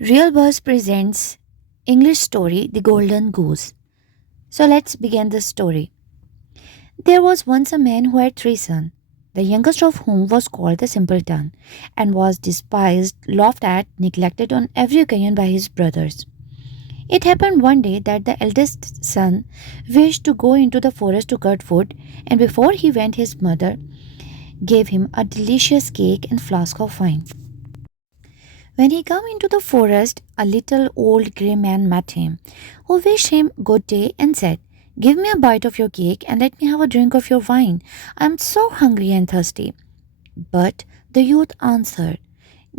Real Buzz presents English story The Golden Goose. So let's begin the story. There was once a man who had three sons, the youngest of whom was called the simpleton, and was despised, laughed at, neglected on every occasion by his brothers. It happened one day that the eldest son wished to go into the forest to cut wood, and before he went, his mother gave him a delicious cake and flask of wine. When he came into the forest, a little old grey man met him, who wished him good day and said, "Give me a bite of your cake and let me have a drink of your wine. I am so hungry and thirsty." But the youth answered,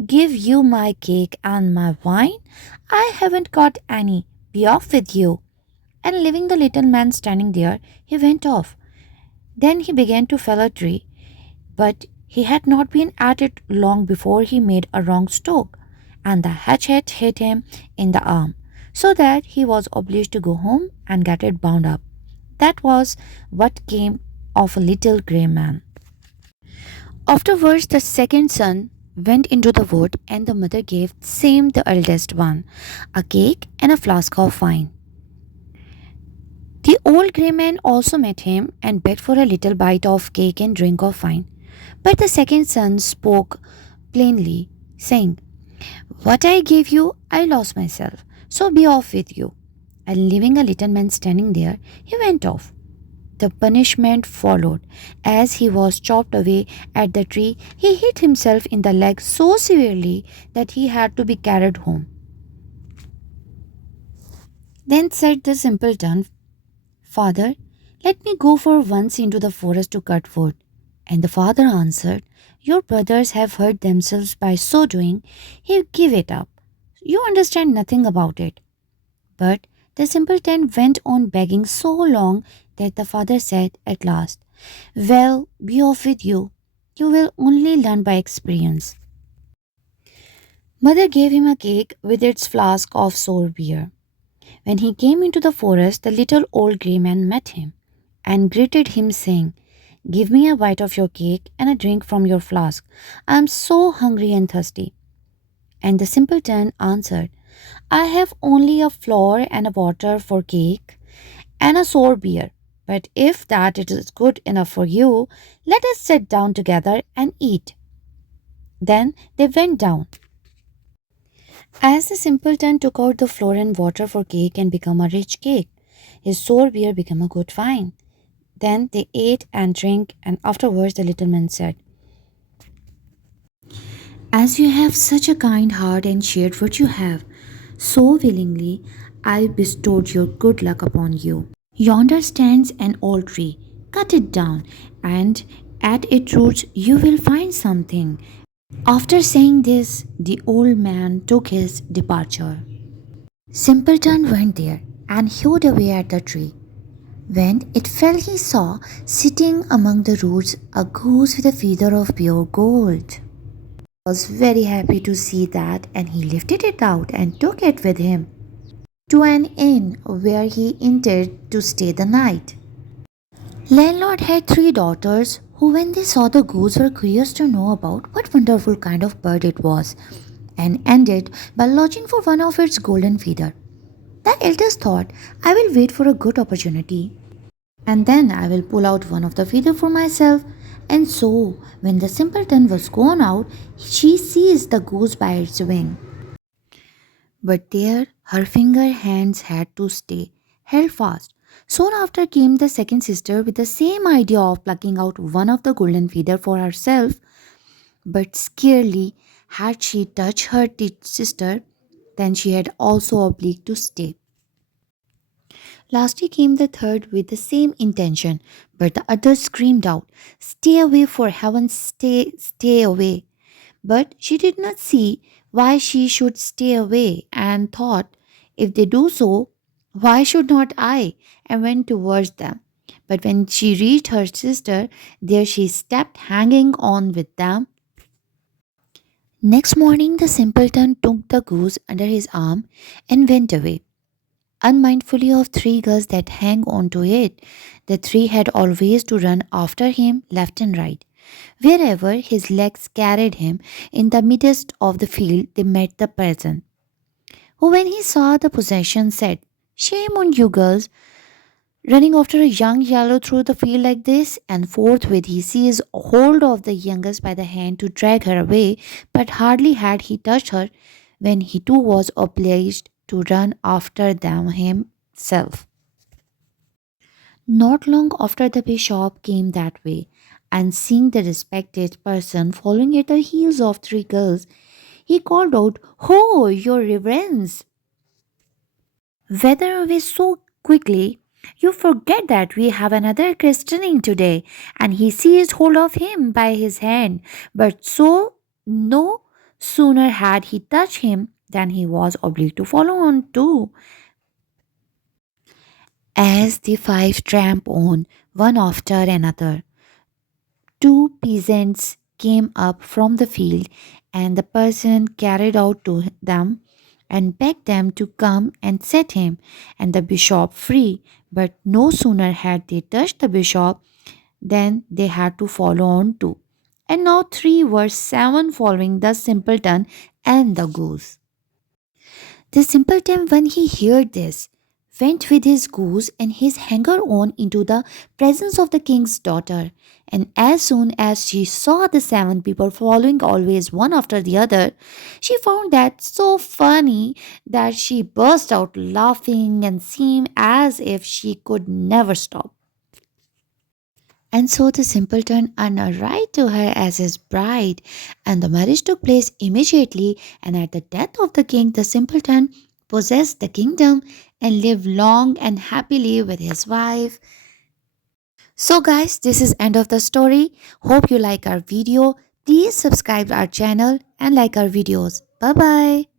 "Give you my cake and my wine? I haven't got any. Be off with you." And leaving the little man standing there, he went off. Then he began to fell a tree, but he had not been at it long before he made a wrong stroke, and the hatchet hit him in the arm, so that he was obliged to go home and get it bound up. That was what came of a little grey man. Afterwards, the second son went into the wood, and the mother gave same the eldest one a cake and a flask of wine. The old grey man also met him and begged for a little bite of cake and drink of wine. But the second son spoke plainly, saying, "What I gave you, I lost myself, so be off with you." And leaving a little man standing there, he went off. The punishment followed. As he was chopped away at the tree, he hit himself in the leg so severely that he had to be carried home. Then said the simpleton, "Father, let me go for once into the forest to cut wood." And the father answered, "Your brothers have hurt themselves by so doing. Give it up. You understand nothing about it." But the simpleton went on begging so long that the father said at last, "Well, be off with you. You will only learn by experience." Mother gave him a cake with its flask of sour beer. When he came into the forest, the little old grey man met him and greeted him, saying, "Give me a bite of your cake and a drink from your flask. I am so hungry and thirsty." And the simpleton answered, "I have only a flour and a water for cake and a sour beer. But if that it is good enough for you, let us sit down together and eat." Then they went down. As the simpleton took out the flour and water for cake and became a rich cake, his sour beer became a good wine. Then they ate and drank, and afterwards the little man said, "As you have such a kind heart and shared what you have, so willingly I bestowed your good luck upon you. Yonder stands an old tree. Cut it down, and at its roots you will find something." After saying this, the old man took his departure. Simpleton went there and hewed away at the tree. When it fell, he saw, sitting among the roots, a goose with a feather of pure gold. He was very happy to see that, and he lifted it out and took it with him to an inn where he intended to stay the night. Landlord had three daughters who, when they saw the goose, were curious to know about what wonderful kind of bird it was, and ended by lodging for one of its golden feather. The eldest thought, "I will wait for a good opportunity, and then I will pull out one of the feather for myself." And so, when the simpleton was gone out, she seized the goose by its wing. But there her finger hands had to stay, held fast. Soon after came the second sister with the same idea of plucking out one of the golden feather for herself, but scarcely had she touched her sister than she had also obliged to stay. Lastly came the third with the same intention, but the other screamed out, "Stay away, for heaven's sake, stay away." But she did not see why she should stay away, and thought, "If they do so, why should not I?" and went towards them. But when she reached her sister, there she stepped, hanging on with them. Next morning, the simpleton took the goose under his arm and went away, unmindfully of three girls that hang on to it. The three had always to run after him left and right. Wherever his legs carried him, in the midst of the field, they met the peasant. who, when he saw the possession, said, "Shame on you girls, running after a young yellow through the field like this." And forthwith he seized hold of the youngest by the hand to drag her away, but hardly had he touched her when he too was obliged to run after them himself. Not long after the bishop came that way, and seeing the respected person following at the heels of three girls, he called out, "Ho, your reverence! Whether away so quickly, you forget that we have another christening today." And he seized hold of him by his hand, but so no sooner had he touched him than he was obliged to follow on too. As the five tramped on, one after another, two peasants came up from the field, and the person carried out to them and begged them to come and set him and the bishop free. But no sooner had they touched the bishop than they had to follow on too. And now three were seven following the simpleton and the goose. The simpleton, when he heard this, went with his goose and his hanger on into the presence of the king's daughter. And as soon as she saw the seven people following always one after the other, she found that so funny that she burst out laughing and seemed as if she could never stop. And so the simpleton earned a right to her as his bride, and the marriage took place immediately. And at the death of the king, the simpleton possessed the kingdom and lived long and happily with his wife. So, guys, this is end of the story. Hope you like our video. Please subscribe our channel and like our videos. Bye bye.